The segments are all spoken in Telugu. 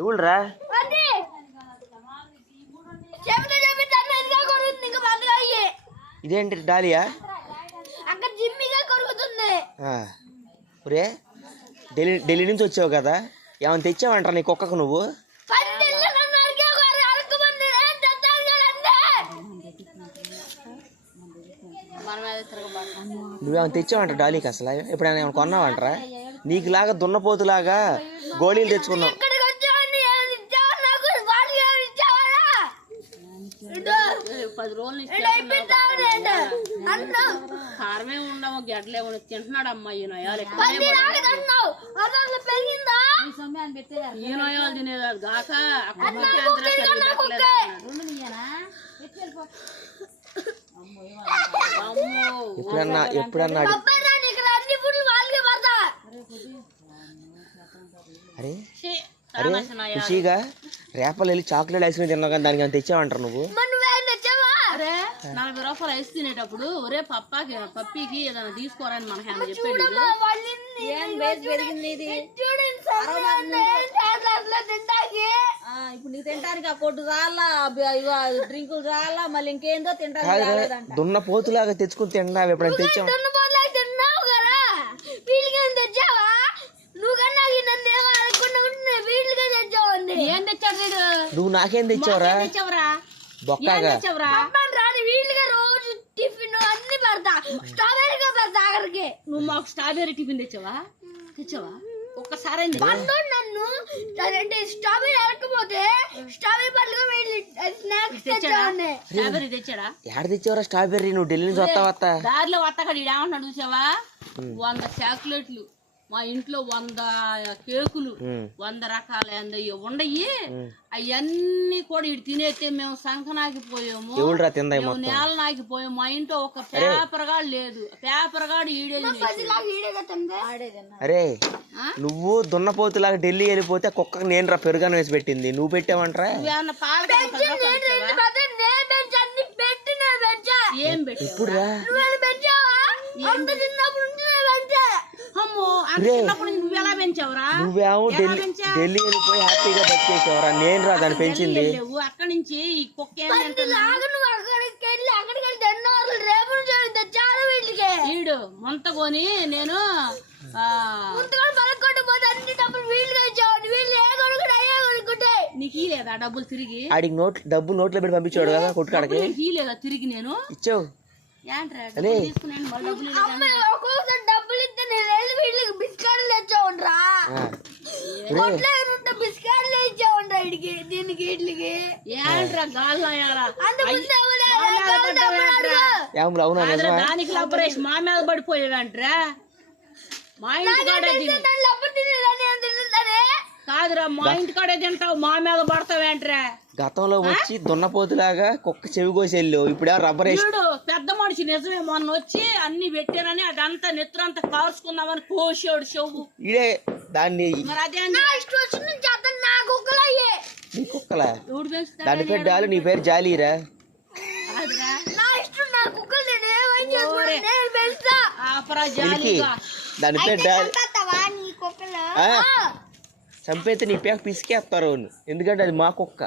ఎవరురా ఇదేంటి డాలియా ఒరే ఢిల్లీ నుంచి వచ్చావు కదా ఏమైనా తెచ్చావంటారా నీ కుక్కకు నువ్వు నువ్వేమైనా తెచ్చావంట డాలీకి అసలు ఎప్పుడైనా ఏమైనా కొన్నావంటరా నీకులాగా దున్నపోతులాగా గోళీలు తెచ్చుకున్నావు కారమే ఉండవు గడ్డలే ఉండి తింటున్నాడు అమ్మాయి నయాలు తినేదాడు గాక ఎప్పుడన్నా అరే అరే ఖుషిగా రేపలు వెళ్ళి చాక్లెట్ ఐస్ క్రీమ్ తిన్నావు కానీ దానికి ఏమైనా తెచ్చావంటారు నువ్వు 40 రూపాయలు ఐస్ తినేటప్పుడు ఒరే పప్పికి ఏదైనా తీసుకోరని మనకి ఏమైనా చెప్పాడు ఇప్పుడు నీకు తింటానికి ఆ కొట్టు చాలా డ్రింకులు చాలా మళ్ళీ ఇంకేందో తింటా దున్న పోతులాగా తెచ్చుకుని తిన్నావు ఎప్పుడైనా తెచ్చావు ఏం తెచ్చాడు నువ్వు నాకేం తెచ్చావురా బొక్కగా రోజు టిఫిన్ అన్ని పెడతా స్ట్రాబెరీగా పెడతా అక్కడికి నువ్వు మాకు స్ట్రాబెరీ టిఫిన్ తెచ్చావా ఒక్కసారి నన్ను స్ట్రాబెరీ అడగకపోతే స్ట్రాబెరీ స్ట్రాబెరీ తెచ్చాడా ఎక్కడ తెచ్చావురా స్ట్రాబెర్రీ నువ్వు ఢిల్లీ నుంచి వస్తా దారిలో వత్తకాడు ఏమంటున్నాడు చూసావా 100 చాక్లెట్లు మా ఇంట్లో 100 కేకులు 100 రకాల ఉండయి అవన్నీ కూడా ఇటు తినేస్తే మేము సంకనాకిపోయాము నేల నాకిపోయాము మా ఇంట్లో ఒక పేపర్ గాడు లేదు పేపర్ గాడు అరే నువ్వు దున్నపోతులాగా ఢిల్లీ వెళ్ళిపోతే కుక్కకి నేను రా పెరుగని వేసి పెట్టింది నువ్వు పెట్టావంటరా ఇప్పుడు రా నువ్వేమో ఢిల్లీ వెళ్ళిపోయి హ్యాపీగా బతికేసావరా నేను రా దాన్ని పెంచింది అక్కడి నుంచి ఈ కుక్క వీడు మొంతకొని నేను నీకు లేదా డబ్బులు తిరిగి ఆడికి డబ్బు నోట్లో పెట్టి పంపించాడు కదా కొట్టుకాడికి లేదా తిరిగి నేను ఇచ్చావు డబ్బులు ఇస్తే నేను బిస్కెట్లు తెచ్చావుండ్రా బిస్కెట్లు ఇచ్చావుండ్రా ఇడికి దీనికి ఇడ్లీకి ఏంట్రా దానికి లబ్బరేసి మా మీద పడిపోయేవంట్రా మా ఇంటి కాదురా మా ఇంటి కాడే తింటావు మా మీద పడతావేంట్రా గతంలో వచ్చి దున్నపోతులాగా కుక్క చెవి కోసి వెళ్ళావు ఇప్పుడు రబ్బర్ పెద్ద మనిషి నిజమే మొన్న వచ్చి అన్ని పెట్టారని అదంతా నెత్తురంతా కాల్చుకుందామని కోసాడు చెవు ఇడే దాన్ని నీ కుక్కలా దాని పేరు డాలు నీ పేరు జాలీరా దాని పేరు డాలి చంపైతే నీ పేక పిసికేస్తారు ఎందుకంటే అది మా కుక్క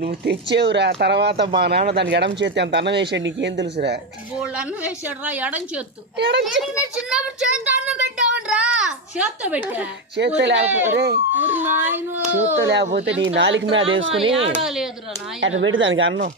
నువ్వు తెచ్చేవురా తర్వాత మా నాన్న దానికి ఎడం చేతి అంత అన్నం వేసాడు నీకేం తెలుసురా అన్నం వేసాడు రా ఎడం చేత్తు చేత్తో లేకపోతే నీ నాలుగు మీద వేసుకుని అట్లా పెట్టి దానికి అన్నం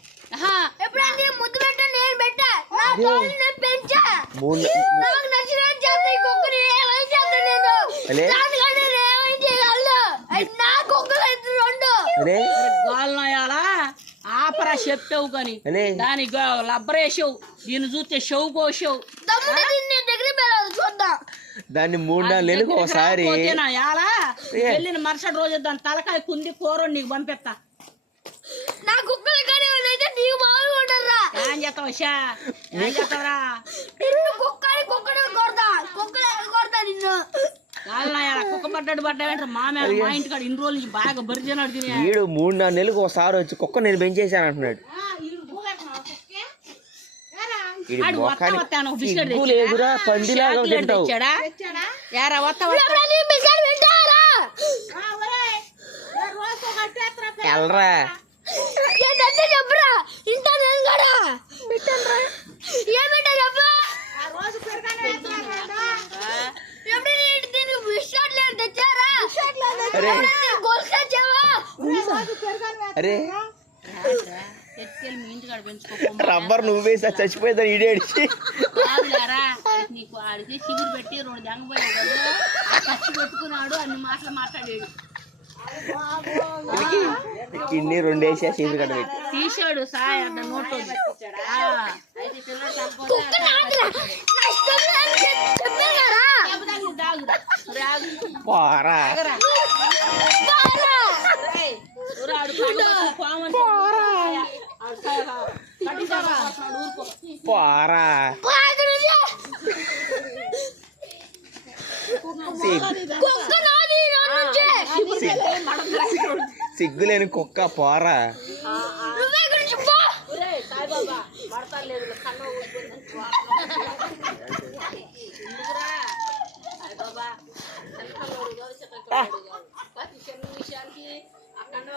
ఆపరా చెప్పావు కానీ దానికి లబ్బరేసావు దీన్ని చూస్తే షవు కోసావు దాన్ని 3-4 నెలలకు ఒకసారి వెళ్ళిన మరుసటి రోజు దాని తలకాయ కుంది కూర నీకు పంపిస్తా ఏం చేస్తావురా కుక్క పడ్డాడు పడ్డా మా ఇంటికాడ ఇన్ని రోజులు నుంచి బాగా బరిజనాడు తినే 3-4 నెలలకు ఒకసారి వచ్చి కుక్క నేను పెంచేసాను అంటున్నాడు ఇది ఆడు వత్త మొఖానికి వత్త అని ఒక బిస్కెట్ సిగ్గు లేదురా, పందిలాగా చాక్లెట్ తింటావు. తెచ్చాడా యారా వత్త వత్త ఎల్రా అరే అరే ఎత్తుకెళ్ళి మీ ఇంటికాడ పెంచుకో రబ్బర్ నువ్వేసా చచ్చిపోయేదా ఈడేడిచి. కాదులేరా నీకు ఆడికి చిగురు పెట్టి 2 జంగపోయాడు కదా ఖర్చు పెట్టుకున్నాడు అన్ని మాటలు మాట్లాడాడు కిడ్నీ 2 వేసా చీపురు కట్ట పెట్టి. తీసాడు సాయ అన్న నోట్ పోరా పోరా సిగ్గులేని కుక్క పోరా. సాయిబాబా పడతా లేదు కన్ను